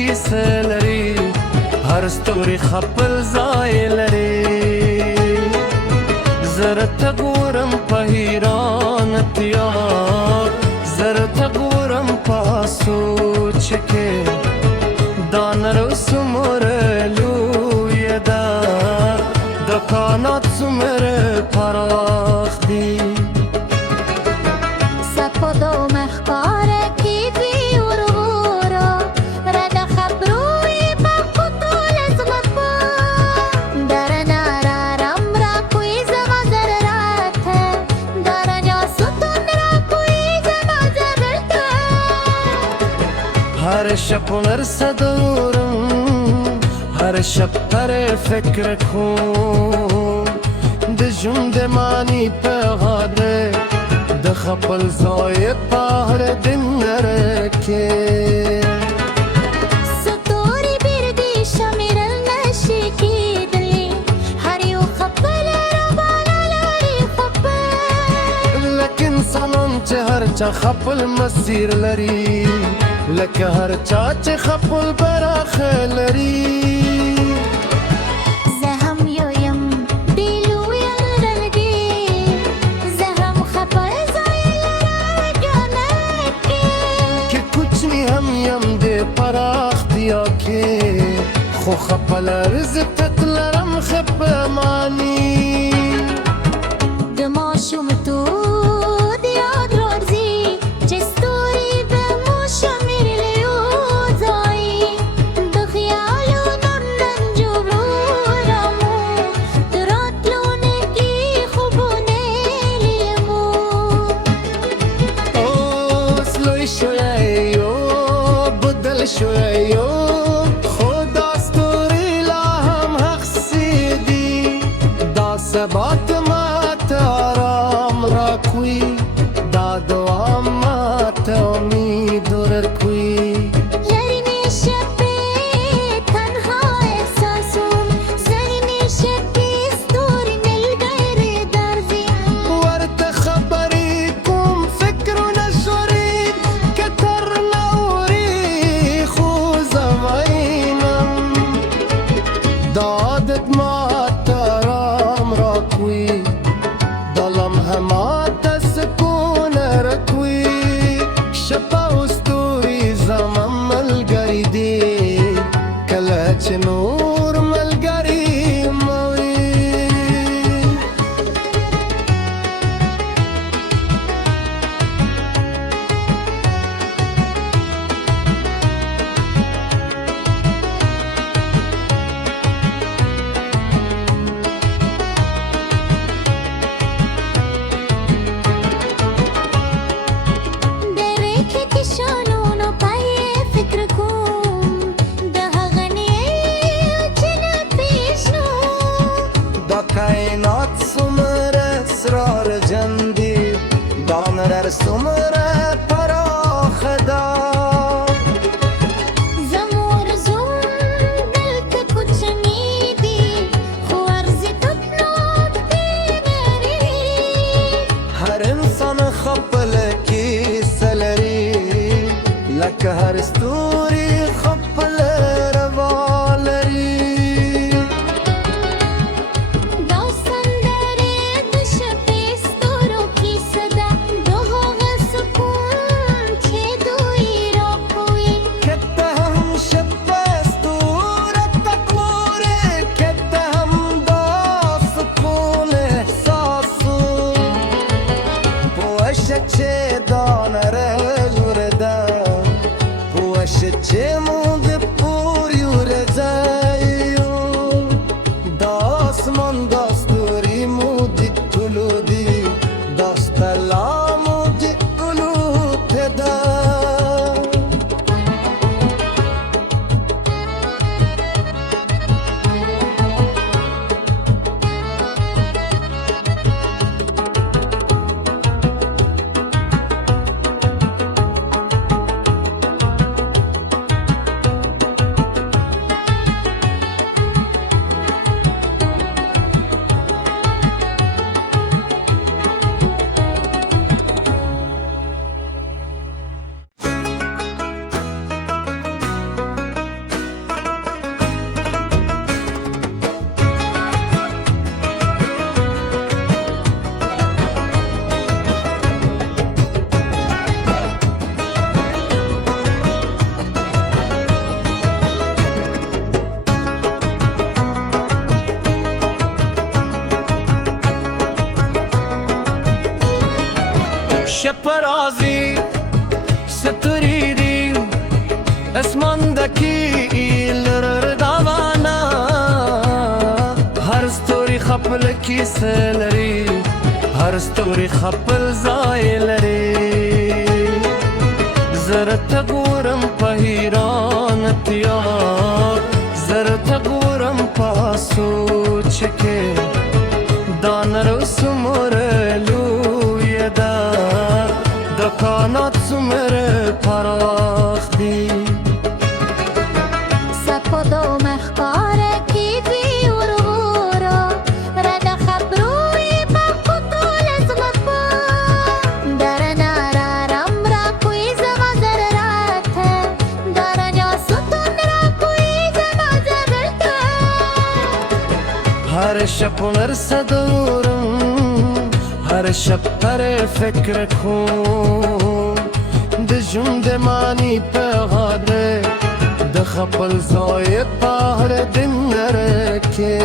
کیسه لري هر ستوري خپل ځای لري زره ته ګورم په حیرانتیا زره ته ګورم په سوچ کې دا نړۍ څومره لویه ده د کائنات څومره پراخ دي هر شب نرسدورم هر شب پر فکر کوم د ژوند معنی په غاده د خپل ځای په هر دن کې ستوري بیردي شمیرل نشي کېدلی هر یو خپل راباله لري خپل لکه انسانان چې هر چا خپل مسیر لري لکه هر چا چې خپل برخه لري زه هم یو یم د لویو لرګي زه هم خپل ځای لرم جنت کې کوچنی هم یم د پراختیا کې خو خپل رزق لرم خپل معنی د ماشومتوب یاد راځي چې ستوري به مو شمیرلي یو ځای د خیالونو ننجوړو رامو د راتلونکي خوبونه لیدمو اوس لوی شوی یو بدل شوی یو خو دا ستوري لا هم هغسې دي دا ثبات ماته آرام راکوي دا دعا ماته امید ورکوي زرینې شپې تنها احساسوم زرینې شپې ستوري ملګري درځي ورته خبرې کوم فکرونه شوري که تر نه اوري خو زه وینم دا عادت ماته آرام راکوي دا لمحه ماته سکون راکوي شپه او ستوري زما ملګري دي کله چې نور ملګري مه وي شپرازی ستوری دی اسماندکی لرر داوانا هر ستوری خپل کیسه لري هر ستوری خپل ځای لري زر ته ګورم په حیرانتیا زر ته ګورم په سوچ کې دا نر څومره لویه ده د کانات څومره پراخ دي سپدو مخکاره کی وی ورورا رد خبروی با قطول زغفا درنا رارم را کوئی زما ضررات درنا ستون را کوئی زما ضررت هر شب نرسدورم هر شب پر فکر کوم د ژوند معنی په غاده د خپل ځای په هر دنر کې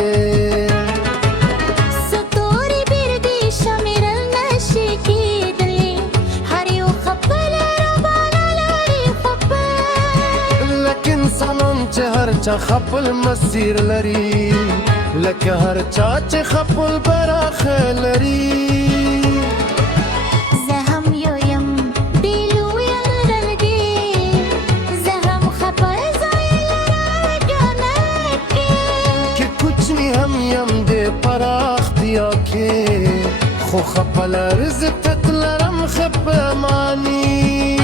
ستوري بیردی شمیرل نشي کیدلی هر یو خپل ربانه لري خپل لکه انسانان چې هر چا خپل مسیر لري لکه هر چا چې خپل براخه لري زه هم یو یم د لویه لرګي زه هم خپل ځای لرم جنت کې که کوچنی هم یم د پراختیا کې خو خپل رزق لرم خپه معنی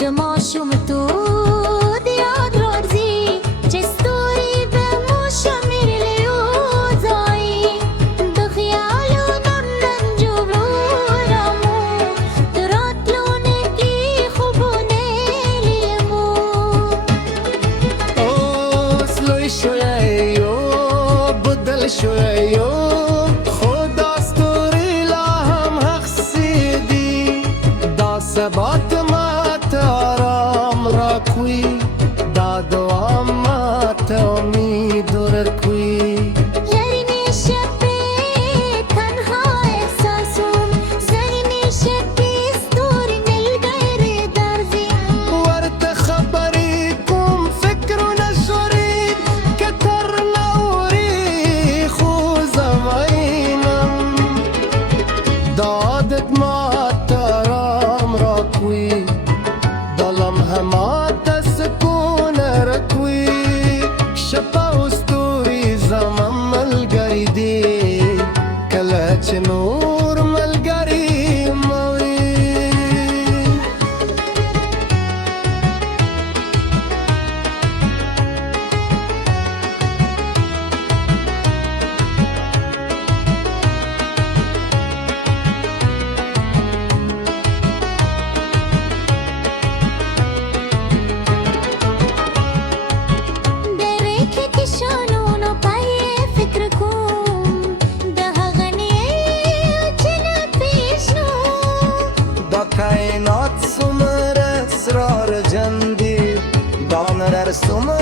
د ماشومتوب یاد راځي چې ستوري به مو شمیرلې یو ځای د خیالونو ننجو وړمو د راتلونکي خوبونه لیدمو اوس لوی شوی یو بدل شوی یو خو دا ستوري لا هم هغسې دي دا ثبات ماته آرام راکوي دا دعا ماته امید ورکوي زرینې شپې تنها احساسوم زرینې شپې ستوري ملګري درځي ورته خبرې کوم فکرونه شوري که تر نوري خو زه وینم دا عادت ماته آرام راکوي دا لمحه ماته سکون رکوي شپه او ستوري زما ملګري دي کله چې نور ملګري مه وي د ریښې کشانونو پای فکر کوم د هغه نیت چې نه پیژنو دا کائنات څومره اسرارجن دي دا نړۍ څومره